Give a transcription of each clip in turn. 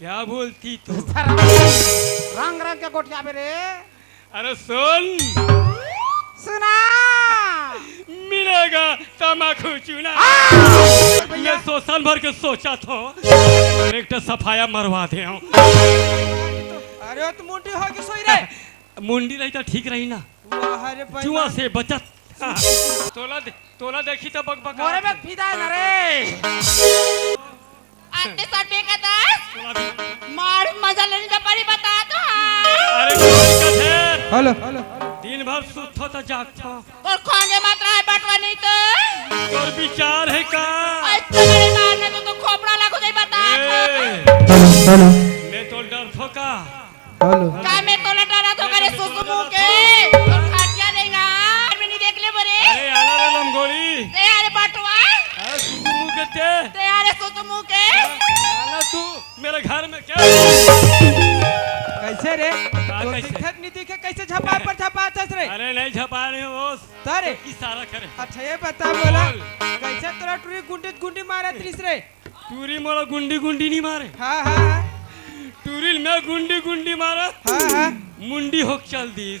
क्या बोलती तू? रंग रंग के गोटिया में रे। अरे सुन, सुना मिलेगा तमाकू चूना। मैं सोसान भर के सोचा था एक सफाया मरवा दे। अरे तो मुंडी हो के सोई रे। मुंडी रही तो ठीक रही ना, जुआ से बचत। तोला देखी तो बकबका मोरे में फिदा है ना रे। आते साथ में कहता मार मजा लेने का परी बता दो। अरे कथे हेलो दिन भर सुतो तो जागता और खाने मात्र है बटवा नहीं तो और विचार है का अच्छा मेरे मारने तो खोपड़ा लागू नहीं बता। मैं तो डर ठोका का मैं तो लटारा तो करे सुसुमु के और खाटिया देगा मैं नहीं देख ले बरे। अरे आला रे लमगोली ते यारे बटवा अरे सुसुमु के ते यारे सुसुमु के आला तू मेरे घर में क्या कैसे रे तो कैसे? दिखत नहीं दिखे कैसे झपा पर झपा चस रे। अरे नहीं झपा रहे हो बॉस सारे इशारा करे। अच्छा ये बता बोला कैसे तोरा टूरी गुंडी गुंडी मारे त्रिस रे। टूरी मोरा गुंडी गुंडी नहीं मारे, हाँ हाँ हाँ टूरिल में गुंडी गुंडी मारा हाँ हाँ मुंडी होक चल दी।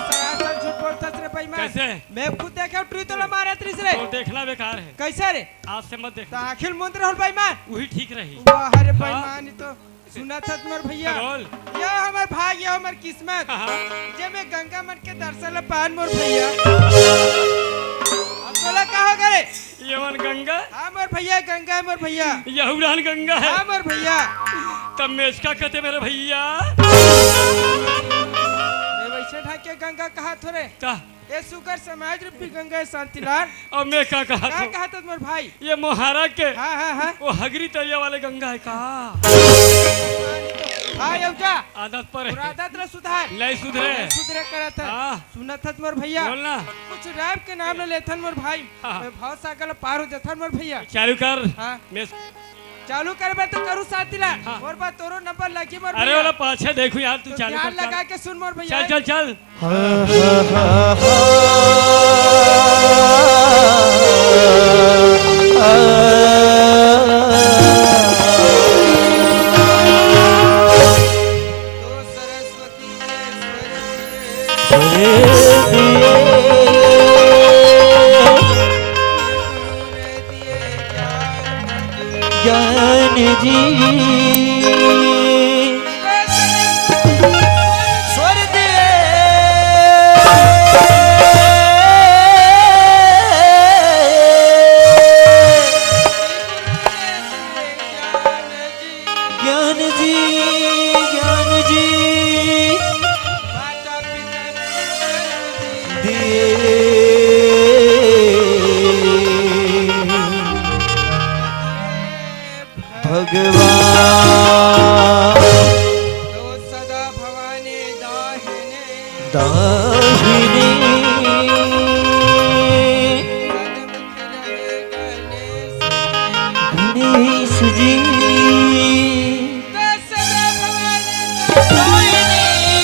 सरासर झूठ बोलता रे भाई। कैसे? मैं खुद देखा टूरी तोला मारे त्रिस रे। तो देखना बेकार है, कैसे रे आज से मत देखना, आखिर मंत्र होल भाई मान वही ठीक रही। वाह रे भाई मान तो सुना था तुम्हारे भैया बोल। ये हमार भाग ये हमार किस्मत हाँ। जे मैं गंगा मठ के दर्शन ला पान मोर भैया। अब बोला का हो गए ये मन गंगा हाँ मोर भैया गंगा है मोर भैया। यहुरान गंगा है हाँ मोर भैया तब मैं इसका कहते मेरे भैया मैं वैसे ढाके गंगा कहा थोड़े ता ये सुगर समाज रूपी गंगा है शांतिलाल। अब मैं क्या कहा क्या था? कहा था मोर भाई? ये मोहारा के हाँ हाँ हाँ वो हगरी तरिया वाले गंगा है का हाँ यौजा आदत पर और है आदत रे सुधार नहीं सुधरे। सुधरे करा था हाँ। सुना था मोर भैया बोलना कुछ राम के नाम ले लेथन मोर भाई हाँ। मैं भाव सागल पार हो जथन मोर भैया। चालू कर। हाँ मैं चालू करबे तो करू शांतिलाल हाँ। मोर बात तोरो नंबर लगी मोर अरे भैया। वाला पाछे देखो यार तू तो चालू ध्यान कर लगा के सुन मोर भैया। चल चल चल तो सरस्वती ज्ञान जी स्वर दे ज्ञान जी ज्ञान जी माता पिता भगवान तो सदा भवानी दाहिने दाहिनी सन्मुख रहे गणेश। गणेश जी तो सदा भवानी दाहिने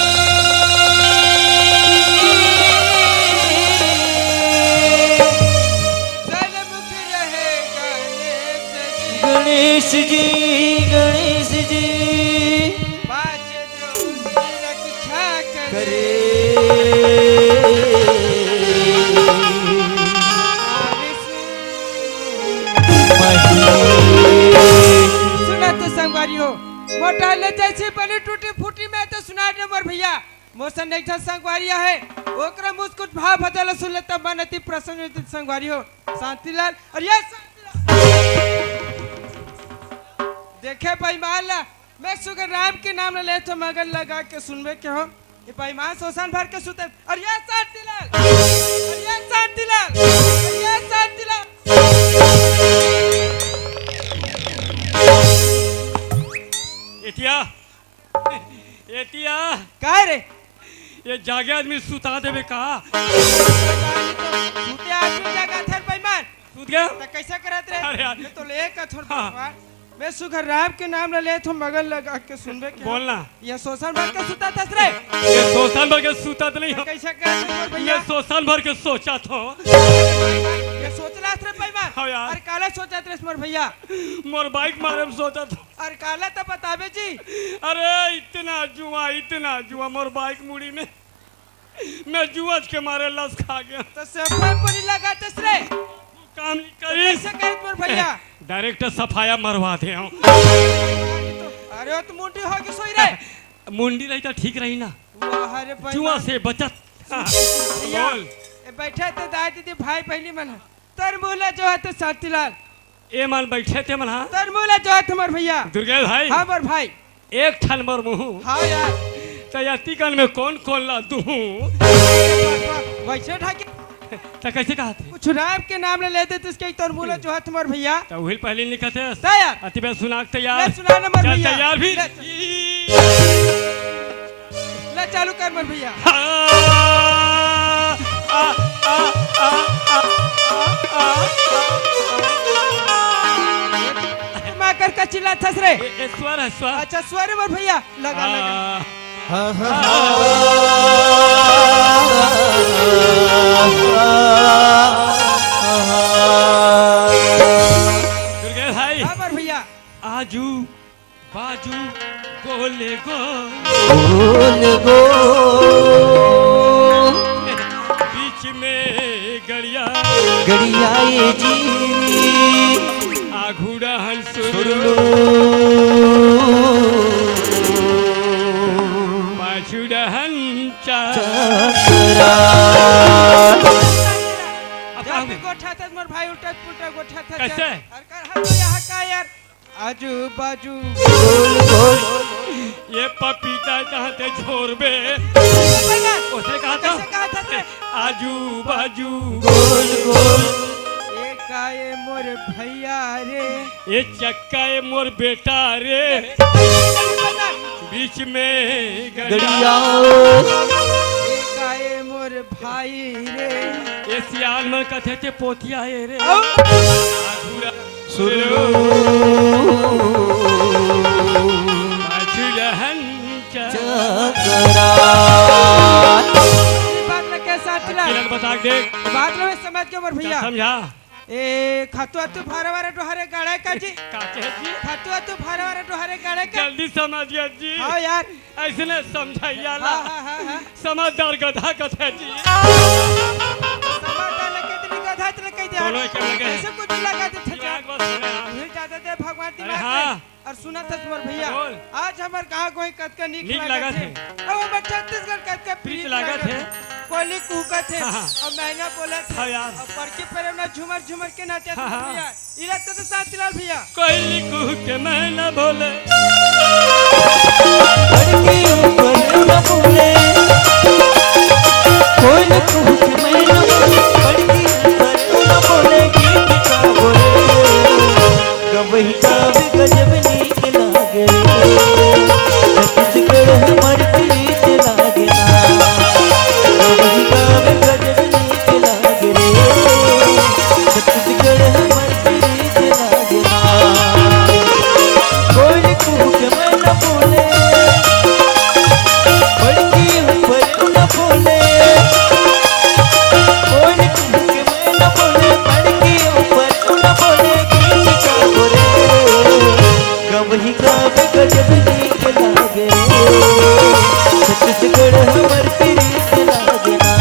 सन्मुख रहे गणेश जी। गणेश जी गणेश जी बाज द्रोही रक्षा करे करे सुना तो संगवारी हो मोटा ले जैसे बनी टूटी फूटी में तो सुना दे मोर भैया मोसन एक ठन संगवारिया है ओकरा मुस्कुट भाव बदल सुन लेता मन अति प्रसन्न होती संगवारी हो शांतिलाल और ये शांतिलाल देखे बेईमान ला मैं सुगर राम के नाम ले तो मगन लगा के सुनबे के हो ये बेईमान शोषण भर के सुते और ये शांतिलाल और ये शांतिलाल और ये शांतिलाल एतिया एतिया काहे रे ये जागे आदमी सुता देवे का सूते आदमी जगह थे बेईमान सूत गया तो कैसे करत रे अरे यार। मैं तो ले का छोड़ हाँ। भगवान मैं सुगर राम के नाम ले तो मगन लगा के सुनबे के बोलना ये शोषण भर के सुता था रे ये सोसान भर के सूता तो नहीं हो, कैसे करत रे ये भैया सोसान भर के सोचा था ये सोचला रे बेईमान हाँ यार। अरे काले सोचत रे मोर भैया मोर बाइक मारे में सोचा था और काला तो बताबे जी अरे इतना जुआ मोर बाइक मुड़ी में मैं जुआ के मारे लस खा गया तो सब परी लगाते रे काम नहीं तो करी कैसे कहत मोर भैया डायरेक्ट सफाया मरवा दे हूं। अरे वो तो मुंडी हो के सोई रे मुंडी रही तो ठीक रही ना वाह रे भाई जुआ से बचत बोल बैठे थे दाई दीदी भाई बहनी मन तर मूला जो है तो साथीलाल ए मन बैठे थे मन हाँ तर मूला जो है तुम्हार भैया दुर्गेश भाई हाँ मोर भाई एक ठन मोर मुंह हाँ यार तो यतिकन में कौन ला दूं वैसे ढाके तो कैसे कहा थे कुछ राम के नाम ले लेते तो इसके तर मूला जो है तुम्हार भैया तो वही पहले लिखा थे तैयार अति बे सुना तैयार ले सुना ना मोर चल भैया तैयार भी ले चालू कर मोर भैया माकर का चिल्ला थस रे स्वर है स्वर अच्छा स्वर मोर भैया लगा लगा हाँ हाँ दुर्गेश भाई हाँ मोर भैया आजू बाजू गोले गो बोल गो बीच में गड़िया गड़ियाए जी आघूड़ा हंसुर सुरलो पाछुड़ा हंचा चकरा जब भी गोठा था मोर भाई उठा पुटा गोठा था कैसे? और कर हाथ में यहाँ का यार आजू बाजू बोल बोल ये पपीता जहाँ ते छोड़बे उसने कहा था कैसे कहा था रे आजू बाजू बोल बोल ये काये मोर भैया रे ये चक्का ये मोर बेटा रे बीच में गड़िया ये काये मोर भाई रे ये सियाल में कथे थे पोतिया है रे आओ आघूड़ा सुरलो पाछुड़ा हंचा चकरा बात में कैसा चला किरण बता दे बात में समझ के मोर भैया समझा ए खतुआ तू भारे वारे डोहरे गाड़े का जी काके जी खतुआ तू भारे वारे डोहरे गाड़े का जल्दी समझ गया जी हाँ यार ऐसे ने समझाइया ला हाँ समझदार गधा कथे जी समाधान लगे तेरी गधा तेरे कह दिया दोनों एक लगे। ऐसे कुछ लगा दे छजा याद बस सुने हाँ। फिर जाते थे भगवान अरे दिमाग हाँ। में और सुना था तुम्हार भैया बोल। आज हमार कहाँ कोई कद का नीक नीक लगा लगा थे अब हम छत्तीसगढ़ कद का प्रीत प्रीत लगा थे। कोली कूका थे हाँ, हाँ। और मैना बोला थे हाँ यार। और पड़के पर ना झूमर झूमर के नाचे थे हाँ, हाँ। भैया इला तो साथीलाल भैया कोई लिखू के मैं न बोले लड़की ऊपर न बोले कोई न कहू कि मैं न बोले लड़की ऊपर न बोले गीत का बोले गवही का भी गजब नीक लागे छत्तीसगढ़ हमार प्रीत लागे ना गवही का भी गजब नीक लागे रे छत्तीसगढ़ हमार प्रीत लागे ना कोई न कहू कि मैं न बोले लड़की ऊपर न बोले कोई न कहू कि मैं न बोले लड़की ऊपर न बोले गीत का बोले गवही का भी गजब नीक लागे छत्तीसगढ़ हमर प्रीत लागे ना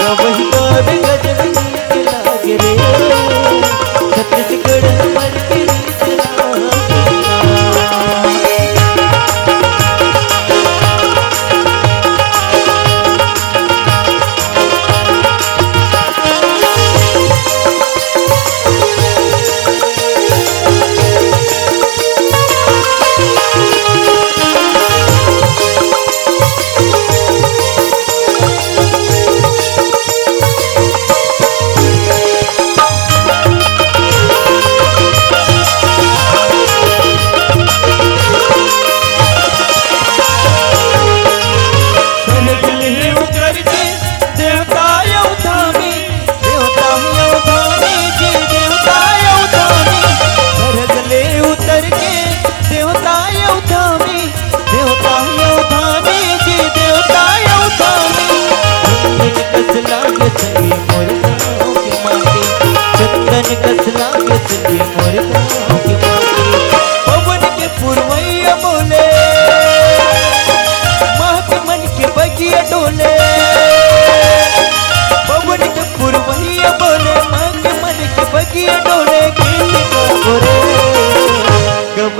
गवही का भी गजब नीक लागे रे छत्तीसगढ़ हमर प्रीत लागे ना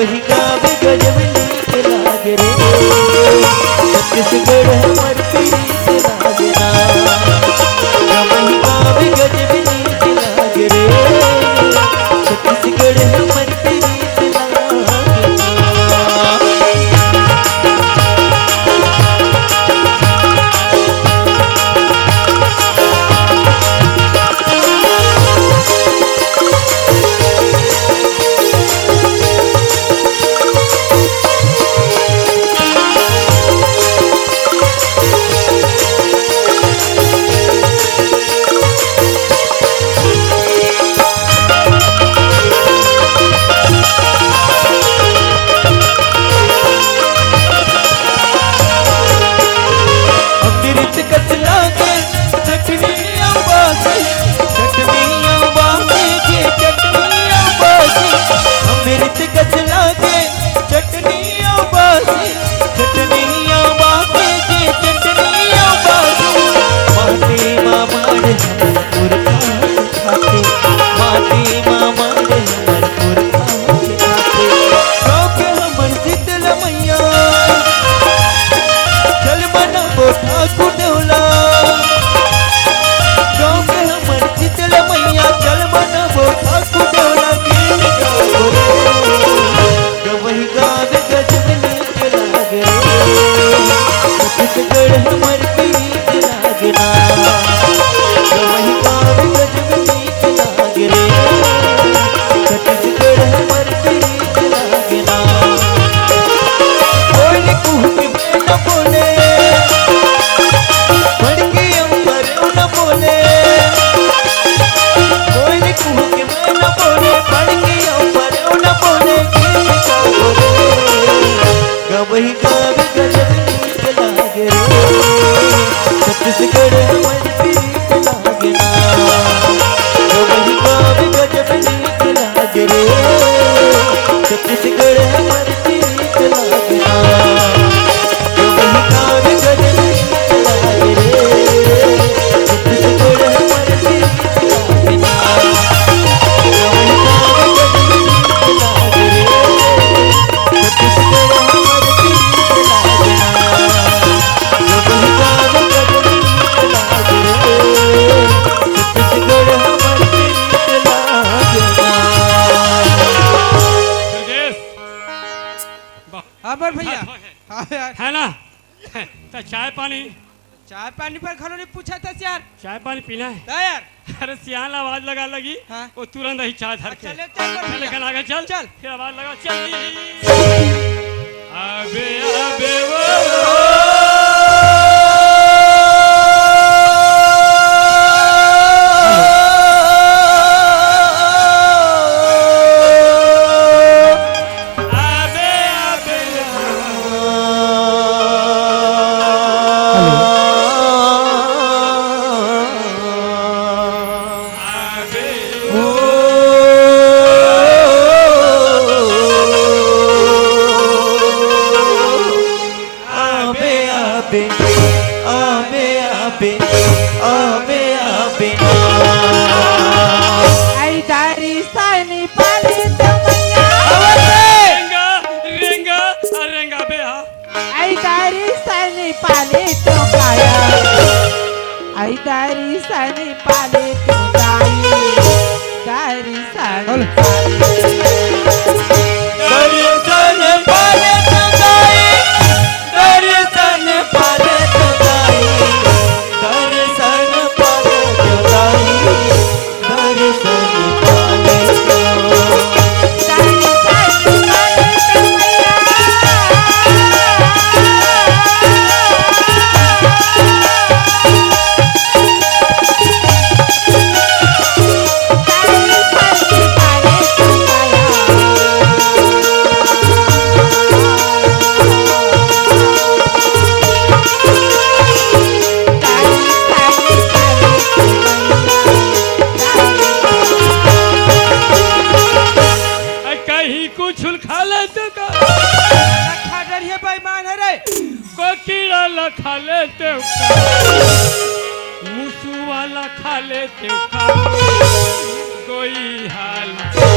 वही गावे गजब नीक लागे रे छत्तीसगढ़ हमर प्रीत लागे ना वही गावे गजब नीक लागे रे छत्तीसगढ़ हमर प्रीत लागे ना अमृत कस लागे चटनियाँ बासी के चटनियाँ बासी अमृत कस लागे चटनियाँ बासी के चटनियाँ बासी माटी मामा रे हमर पुरखा खाते माटी मामा रे हमर पुरखा खाते शौक हमर शीतल मैया चल बना बोठा कुडौला गाँव के हमर शीतल मैया चल बना बोठा कुडौला गीत गाओ रे गवही गावे गजब नीक लागे रे छत्तीसगढ़ हमर प्रीत लागे ना गवही गावे गजब नीक लागे रे छत्तीसगढ़ हमर प्रीत लागे ना बोल कुह के न बोले पड़के ऊपर न बोले कोई कुह के न बोले पड़के ऊपर न बोले गीत गाओ रे गवही गावे गजब नीक लागे रे छत्तीसगढ़ हमर प्रीत लागे ना गवही गावे गजब नीक लागे रे छत्तीसगढ़ हमर प्रीत लागे ना गवही गावे गजब नीक लागे रे छत्तीसगढ़ हमर प्रीत लागे ना गवही गावे गजब नीक लागे रे छत्तीसगढ़ हमर प्रीत लागे ना गवही गावे गजब नीक लागे रे छत्तीसगढ़ हमर प्रीत लागे ना दुर्गेश वाह हाँ मोर भैया हाँ, हाँ यार है ना तो चाय पानी चाय पानी पर खलो नहीं पूछा था यार चाय पानी पीना है दा यार अरे सियान आवाज लगा लगी हाँ। वो तुरंत ही चाय धर के चले चल मोर चल भैया लेकिन आगे चल चल। फिर आवाज लगा चल अबे अबे वो अबे अबे अबे आबे आबे आबे आबे आबे आबे आई दारी सानी पाली तमन्ना रेंगा रेंगा रेंगा बे हा आई दारी सानी पाली तो काया आई दारी सानी पाली तो दाई दारी सानी पाली दर्शन पाले तो गाई दर्शन पाले तो गाई दर्शन पाले तो गाई दर्शन पाले तो दारी सानी पाली कहीं कुछ खा लेते का खा डरिए बेईमान है रे को कीड़ा ला खा लेते का मुसु वाला खा लेते का कोई हाल क्या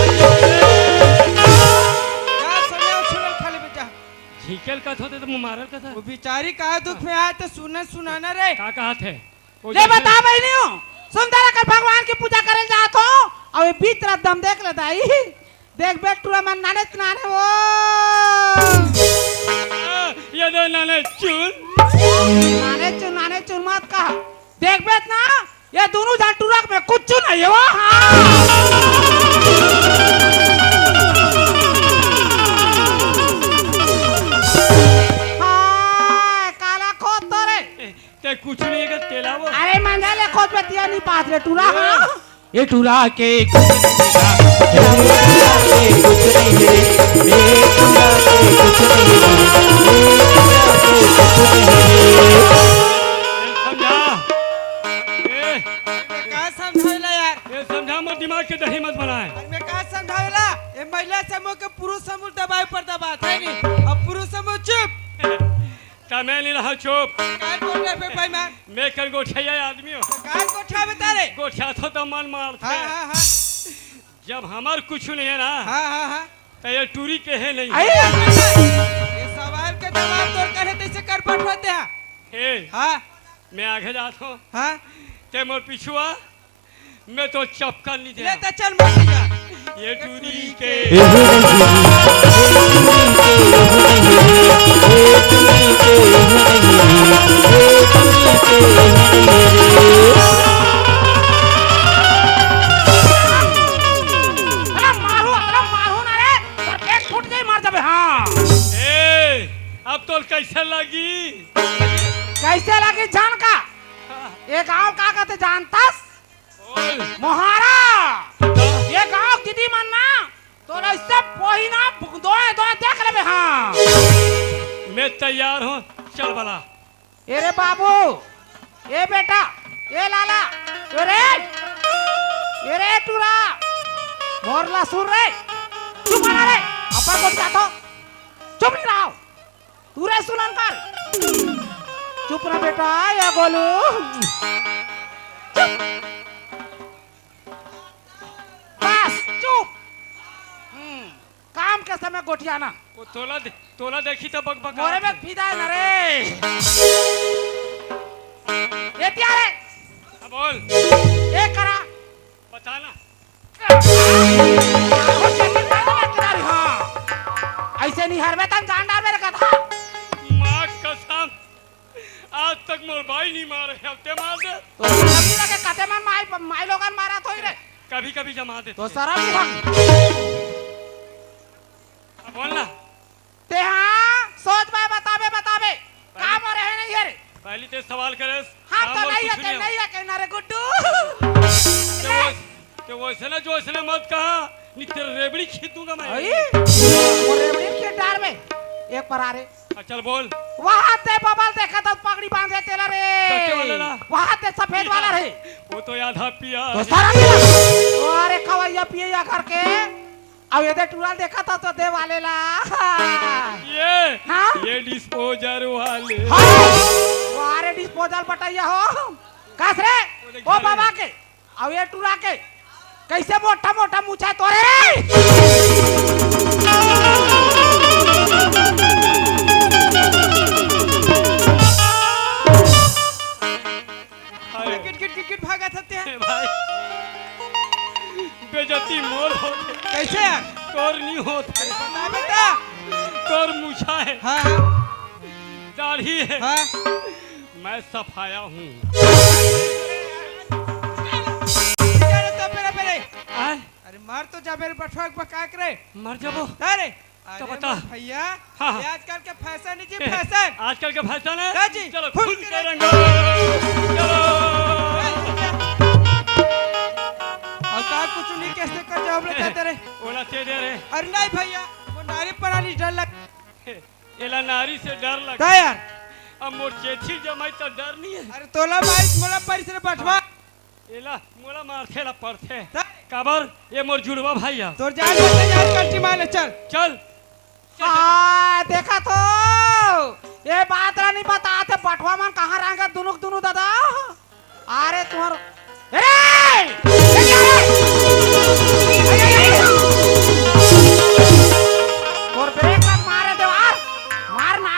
मारल का होते तो मारल का था वो बेचारी कहा दुख में आया तो सुनाना रे का कहा थे वो ले जैसे- बता बहनी हो सुंदर कर भगवान की पूजा करे जात हो और ये बीच रात दम देख लेता ही देख बेट टूरा मन नाने नाने वो ये दो नाने चुन नाने चुन मत कहा देख बेट ना ये दोनों जान टूरा में कुछ नहीं है वो हाँ हाँ, काला खोद तो रे ते कुछ नहीं है तेला वो अरे मंगले खोद पे तिया नहीं पास रे टूरा हाँ ये टूरा के कुछ नहीं है ये टूरा के कुछ नहीं है ये टूरा के कुछ नहीं है ये टूरा के कुछ नहीं है समझा मैं कहा समझावेला यार ये समझा मत दिमाग के दही मत बनाए और मैं कहा समझावेला ये महिला समूह के पुरुष समूह दबाए पर दबात है नहीं अब पुरुष समूह चुप मैं नहीं रहा चुप कान कोठा पे भाई मैं मैं कल गोठिया आदमी हूँ कान कोठा बता रे गोठिया तो मन मारते हाँ हाँ हाँ जब हमार कुछ नहीं है ना हाँ हाँ हाँ तो ये टूरी के है नहीं आई ये सवाल के जवाब तोड़ कर तैसे कर पठवाते हैं हे हाँ मैं आगे जाता हूँ हाँ ते मोर पिछुआ मैं तो चपका नहीं ले दे तो चल मत जा ये टूरी के मारू ना रे पर पेट फूट जाए मार दबे हाँ ए अब तो कैसे लगी कैसे लगी जान का ये गांव का कहते जानतास बोल मोहारा ये गांव किदी मन ना तो इससे पोहिना दोए दोए देख लेबे हाँ मैं तैयार हूँ चल बला ए रे बाबू ए बेटा ए लाला ए रे टूरा मोरला सुन रे चुप रहा रे अपन को क्या तो चुप नहीं रहो तू रे सुनन कर चुप रहा बेटा या गोलू चुप बस चुप काम के समय गोठियाना वो तोला देखी तो बक बका मोरे में फिदा है ना रे ये प्यारे अब बोल ये करा बताना ऐसे नहीं हरवे तन जान डाल मेरे कथा माँ कसम आज तक मोर भाई नहीं मारे हफ्ते मार दे तो शरम नहीं लगे कते मन माई लोगन मारा तो ही रे कभी कभी जमा दे तो शरम नहीं लगे अब बोलना ते हाँ सोच में बतावे काम हो रहे नहीं है रे पहली ते सवाल करे हाँ काम तो और नहीं कुछ है हो। कहना रे गुड्डू तो वैसे ना जो इसने मत कहा नहीं तेरे रेबड़ी खींच दूंगा मैं अरे वो रेवड़ी के डार में एक पर आ रे चल बोल वहाँ ते बबल देखा तो पगड़ी बांधे तेला कट्टे वाला रे ना? वहाँ ते सफेद वाला रे वो तो आधा पिया तो सारा मिला ओ अरे खवैया पिया करके अब ये दे टूरा देखा था तो दे वाले ला हाँ? ये डिस्पोजर वाले हाँ वो अरे डिस्पोजल बटाइया हो कस रे ओ बाबा के अब ये टूरा के कैसे मोटा मोटा मुछा तोरे अरे किट किट किट किट भागा सकते हैं भाई बेजती मोर हो कैसे यार तोर नहीं होता बता बेटा तोर मुछा है हाँ हाँ दाढ़ी है हाँ मैं सफाया हूँ अरे तो पेरे आए अरे मार तो जा मेरे बटवा बका करे मर जाबो अरे तो अरे बता। भैया हाँ, हाँ। ये आजकल के फैशन है जी फैशन आजकल के फैशन है हाँ जी, चलो खुल खुल के के रंगो। रंगो चलो और का कुछ नहीं कैसे कर जवाब लेते तेरे ओला ते दे रे अरे नहीं भैया वो नारी पराली डर लग एला नारी से डर लगता का यार अब मोर चेठी जमाई तो डर नहीं है अरे तोला बाईस मोला परिसर बटवा एला मोला मारथे ला पड़थे काबर ये मोर जुड़वा भाई है तोर जान बता यार कंटी मार ले चल चल हाँ देखा तो ये बात नहीं बताते बटवा मन कहाँ रहेंगे दोनों दादा अरे तुम्हारा और ब्रेक मत मारे देवार मार ना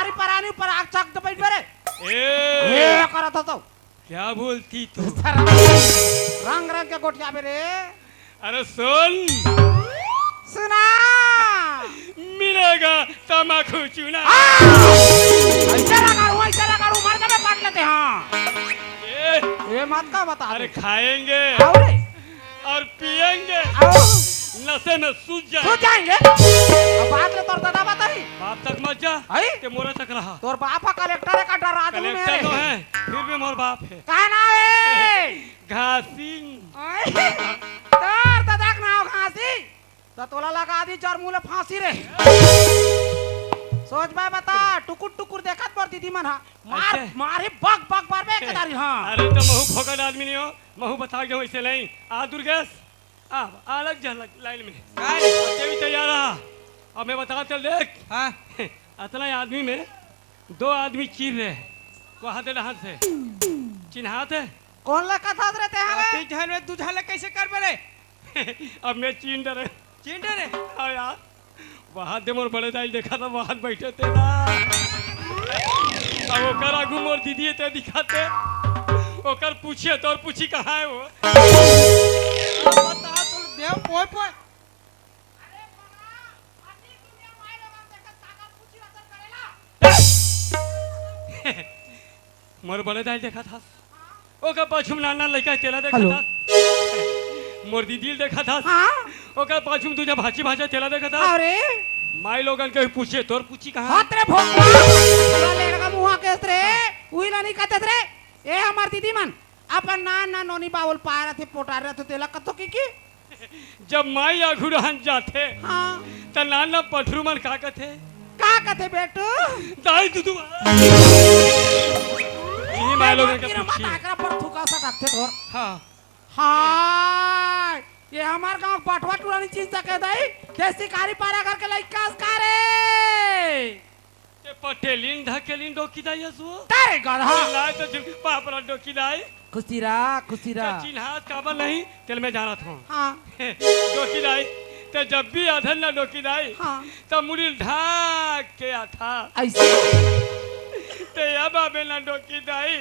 क्या बोलती तू? रंग रंग के गोटिया बे रे। अरे सुन, सुना मिलेगा तमाकू चूना। ऐसा लगा रू मर जावे काट लेते हाँ। ये मत का बता। अरे खाएंगे आओ रे और पिएंगे, आओ नशे में सूझ सो जाए। जाएंगे। अब बात ले तोर दादा बताई। बाप तक मत जा, आई? के मोरे तक रहा। तोर बापा कलेक्टर का डर आदमी मेरे। कलेक्टर तो है, फिर भी मोर बाप है। का नाम है? घासिंग। तोर दादा का नाम घासी। तो तोला लगा दी चार मुले फांसी रे। सोच भाई बता टुकुर टुकुर देखत पर दीदी मन हा मार ऐसे? मारे बग बग मार बे केदारी हां। अरे तो महू फोकट आदमी नहीं हो, महू बता के वैसे नहीं। आ दुर्गेश, आ अलग झलक लाइन में। भी तैयार रहा। अब मैं बता चल देख। हाँ इतना आदमी में 2 आदमी चीर रहे, वहां से हाथ से चिन्हात है। कौन ला कथा रहते हैं? तीन झन में दूझा कैसे कर बरे? अब मैं चीन डरे। चिंटे रे हाँ यार, वहां दे मोर बड़े दाई देखा था, वहां बैठे थे ना। अब ओकर आगू मोर दीदी ते दिखाते, ओकर पूछिए तो और पूछी कहाँ है वो। बता तो देव पोय पोय। मोर बड़े दाई देखा था, ओकर पाछू में नाना लड़का चला देखा हेलो। था। मोर दीदी देखा था, हां ओकर पाछू में तुझे भाची भाचा चला देखा था। अरे माई लोगन के पूछे तोर पूछी कहाँ है? हाथ रे भोकवा पूरा लेड़का मुहा केस रे उई ला नहीं कहते रे। ए हमार दीदी मन अपन ना नोनी बावल पारा थे पोटा रहे थे तेला कतो की जब माई आगू रहन जाते हां त नाना पठरू मन का कहते? का कहते बेटू? दाई दुदू यही माई लोगन के पूछी। एकरा पर थुका सा रखते तोर। हाँ हाय ये हमार गांव पटवा टुरानी चीज तक दाई देसी कारी पारा घर के लइका कारे ते पटेलिन धकेलिन डोकी दाई असो तारे गधा लाए तो जिन पापरा डोकी दाई खुशीरा चिन्हात काबल नहीं तेल में जाना था। हां डोकी दाई ते जब भी अधन ना डोकी दाई हां तब मुड़ी ढाक के आता ऐसे ते अब आबे ना डोकी दाई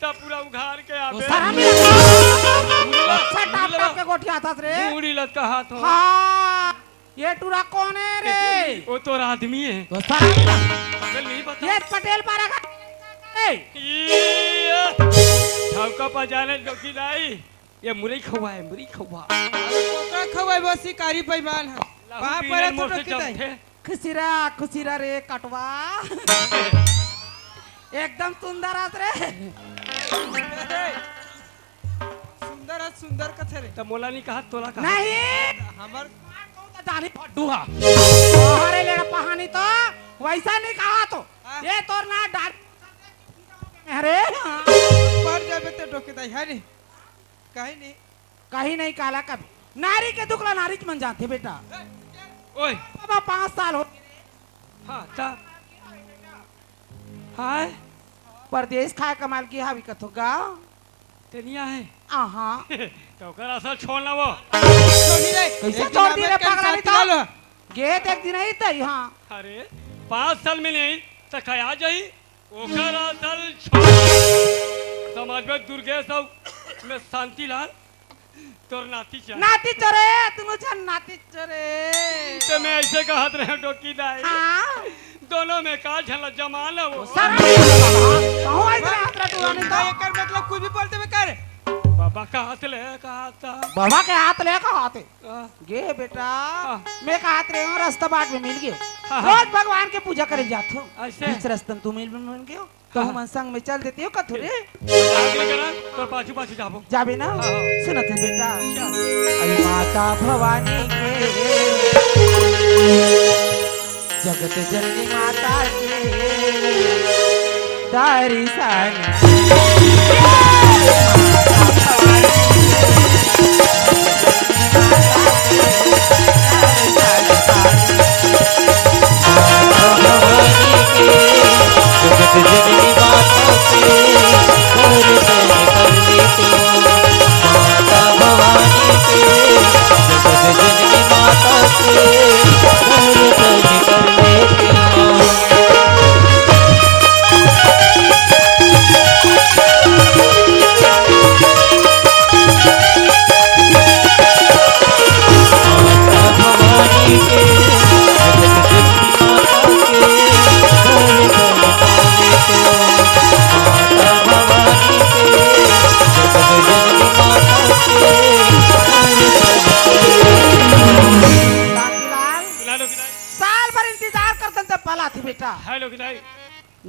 तब पूरा उघार के वो आबे। सारा मेरा अच्छा टाप टाप के गोठी आता रे। मुड़ी लत का हाथ हो। हां ये टुरा कौन है रे? वो तो आदमी है। वो सारा मेरा पागल नहीं पता। ये पटेल पारा का ठौका पजाने डोकी दाई ये मुरई खवा है, मुरई खवा। ओकरा खवाई वो शिकारी पैमान है। वहां पर तो टोकी खुशीरा रे कटवा एकदम सुंदर आत रे। सुंदर कथे रे। तो मोला नहीं कहा तोला कहा। नहीं हमर जानी फड्डू हा अरे लेड़ा पहानी तो वैसा नहीं कहा तो ये तोर ना डार अरे पर जाबे तो टोकी दाई है नी कहीं नहीं काला कभी नारी के दुखला नारी मन जाते बेटा। ओए बाबा 5 साल हो हाँ ता हाय परदेश खाए कमाल की हावी कथो गाँव तेनिया है। आहा तो कर असर छोड़ना वो। छोड़ी रे कैसे छोड़ दी रे पगला नहीं तो गेट एक दिन ही तई हां अरे 5 साल में नहीं तो कया जाई ओकर असर छोड़। समाज में दुर्गेश और मैं शांतिलाल तोर नाती चाह नाती चरे तुनु जन नाती चरे तो मैं ऐसे कहत रहे डोकी दाई हां दोनों में का झल जमाना वो। सारा कहूं ऐसे हाथ टुरानी तो तो एकर मतलब कुछ भी बोलते में कर। बाबा कहा था बाबा के हाथ ले का हाथ हाँ, गे बेटा मैं का हाथ रे रास्ता बाट में मिल गयो हाँ। रोज भगवान के पूजा करे जाथो ऐसे? बीच रास्ता तू मिल गयो तो हाँ। हम संग में चल देती हो कथु रे आगे करा तो पाछू पाछू जाबो। जाबे ना हाँ। सुनत है बेटा चल। अरे माता भवानी के जगत जननी माता के दर्शन जगत जननी माता के दर्शन कर लेते हो माता भवानी के जगत जननी माता के दर्शन कर लेते हो। चंपा लाथी बेटा है लोग नहीं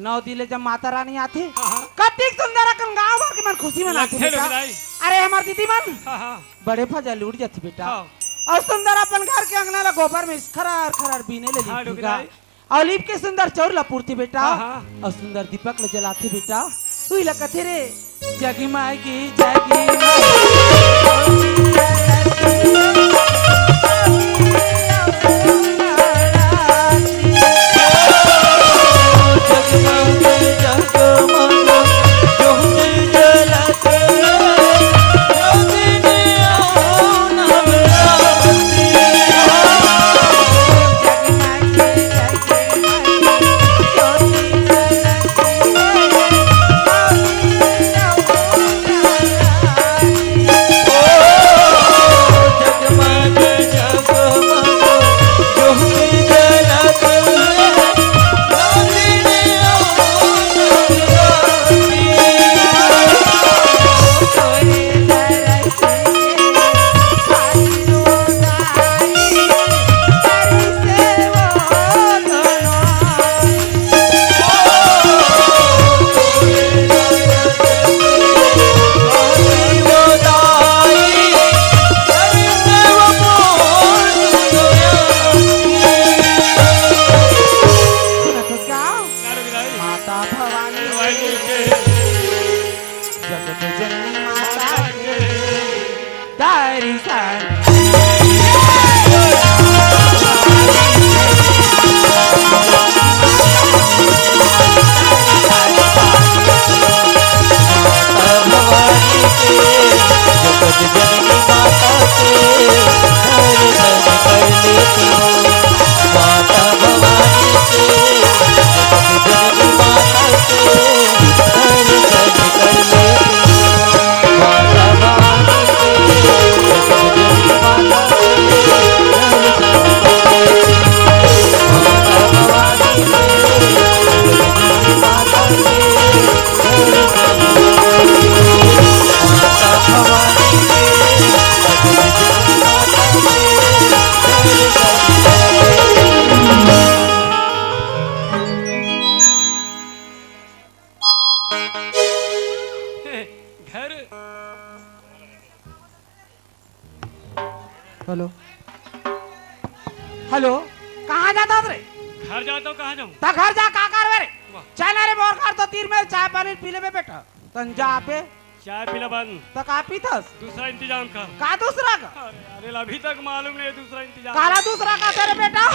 नौ दिले जब माता रानी आती हाँ, हाँ। कतिक सुंदर अकन गांव भर के मन खुशी मनाती लगते बेटा लोग नहीं अरे हमार दीदी मन हाँ हाँ बड़े फजा लूट जाती बेटा हाँ। और सुंदर अपन घर के अंगना ला गोबर में खरार खरार बीने ले हाँ, ली लोग का नहीं। और लीप के सुंदर चौर ला पूर्ति बेटा हाँ, हाँ। और सुंदर दीपक ले जलाती बेटा हुई ला कथे रे जगी मागी जगी हेलो हेलो कहाँ जाता रे घर जाता हूँ कहाँ जाऊँ ता घर जा का कर रे वाह। चाय ना रे मोर कर तो तीर में चाय पानी पी ले बे बेटा तन जा पे चाय पीला बंद त का पीथस दूसरा इंतजाम कर का दूसरा का अरे अरे अभी तक मालूम नहीं है दूसरा इंतजाम काला दूसरा का तेरे बेटा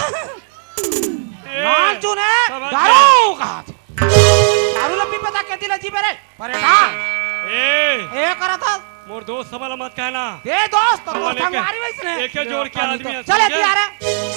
ए, नान चुने समझ दारू कहा दारू लपी पता कहती लजी बेरे परे का ए करा था मोर दोस्त समझ मत कहना ए दोस्त तो हमने संगवारी वैसने एके जोड़ के आदमी है, चले समझे? यार